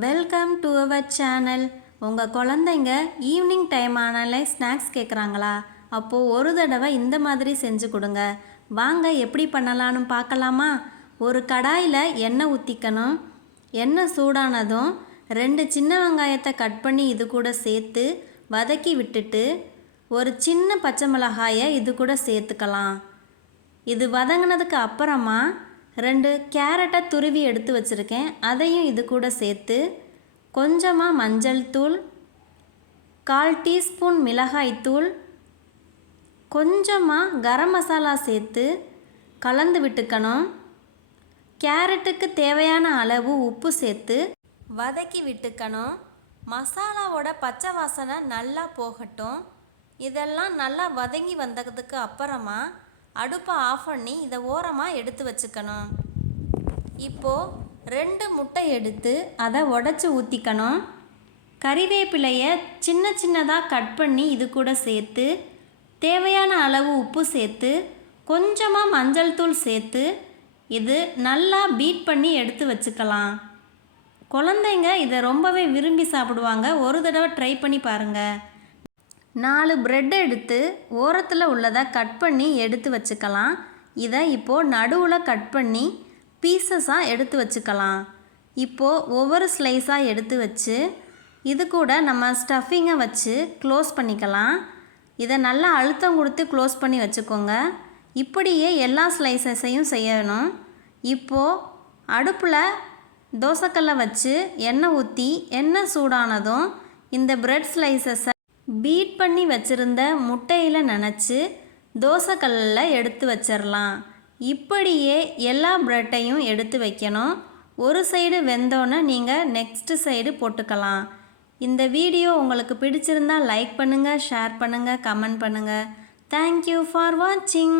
Welcome to our channel உங்கள் குழந்தைங்க evening time ஆனாலே ஸ்நாக்ஸ் கேட்குறாங்களா அப்போது ஒரு தடவை இந்த மாதிரி செஞ்சு கொடுங்க. வாங்க எப்படி பண்ணலான்னு பார்க்கலாமா? ஒரு கடாயில் எண்ணெய் ஊற்றிக்கணும் எண்ணெய் சூடானதும் ரெண்டு சின்ன வெங்காயத்தை கட் பண்ணி இது கூட சேர்த்து வதக்கி விட்டுட்டு ஒரு சின்ன பச்சை மிளகாயை இது கூட சேர்த்துக்கலாம். இது வதங்கினதுக்கு அப்புறமா ரெண்டு கேரட்டை துருவி எடுத்து வச்சுருக்கேன். அதையும் இது கூட சேர்த்து கொஞ்சமாக மஞ்சள் தூள் கால் டீஸ்பூன் மிளகாய் தூள் கொஞ்சமாக கரம் மசாலா சேர்த்து கலந்து விட்டுக்கணும். கேரட்டுக்கு தேவையான அளவு உப்பு சேர்த்து வதக்கி விட்டுக்கணும். மசாலாவோட பச்சை வாசனை நல்லா போகட்டும். இதெல்லாம் நல்லா வதங்கி வந்ததுக்கு அப்புறமா அடுப்பை ஆஃப் பண்ணி இதை ஓரமாக எடுத்து வச்சுக்கணும். இப்போது ரெண்டு முட்டை எடுத்து அதை உடச்சி ஊற்றிக்கணும் கறிவேப்பிலையை சின்ன சின்னதாக கட் பண்ணி இது கூட சேர்த்து தேவையான அளவு உப்பு சேர்த்து கொஞ்சமாக மஞ்சள் தூள் சேர்த்து இது நல்லா பீட் பண்ணி எடுத்து வச்சுக்கலாம். குழந்தைங்க இதை ரொம்பவே விரும்பி சாப்பிடுவாங்க. ஒரு தடவை ட்ரை பண்ணி பாருங்கள் நாலு ப்ரெட் எடுத்து ஓரத்தில் உள்ளதை கட் பண்ணி எடுத்து வச்சுக்கலாம். இதை இப்போது நடுவில் கட் பண்ணி பீசஸாக எடுத்து வச்சுக்கலாம். இப்போது ஒவ்வொரு ஸ்லைஸாக எடுத்து வச்சு இது கூட நம்ம ஸ்டஃபிங்கை வச்சு க்ளோஸ் பண்ணிக்கலாம். இதை நல்லா அழுத்தம் கொடுத்து க்ளோஸ் பண்ணி வச்சுக்கோங்க. இப்படியே எல்லா ஸ்லைசஸையும் செய்யணும். இப்போது அடுப்பில் தோசைக்கல்லை வச்சு எண்ணெய் ஊற்றி எண்ணெய் சூடானதும் இந்த ப்ரெட் ஸ்லைசஸை பீட் பண்ணி வச்சுருந்த முட்டையில் நனைச்சி தோசைக்கல்லில் எடுத்து வச்சிடலாம் இப்படியே எல்லா ப்ரெட்டையும் எடுத்து வைக்கணும். ஒரு சைடு வெந்தோன்னே நீங்கள் நெக்ஸ்ட்டு சைடு போட்டுக்கலாம். இந்த வீடியோ உங்களுக்கு பிடிச்சிருந்தா லைக் பண்ணுங்கள் ஷேர் பண்ணுங்கள் கமெண்ட் பண்ணுங்கள் தேங்க்யூ ஃபார் வாட்சிங்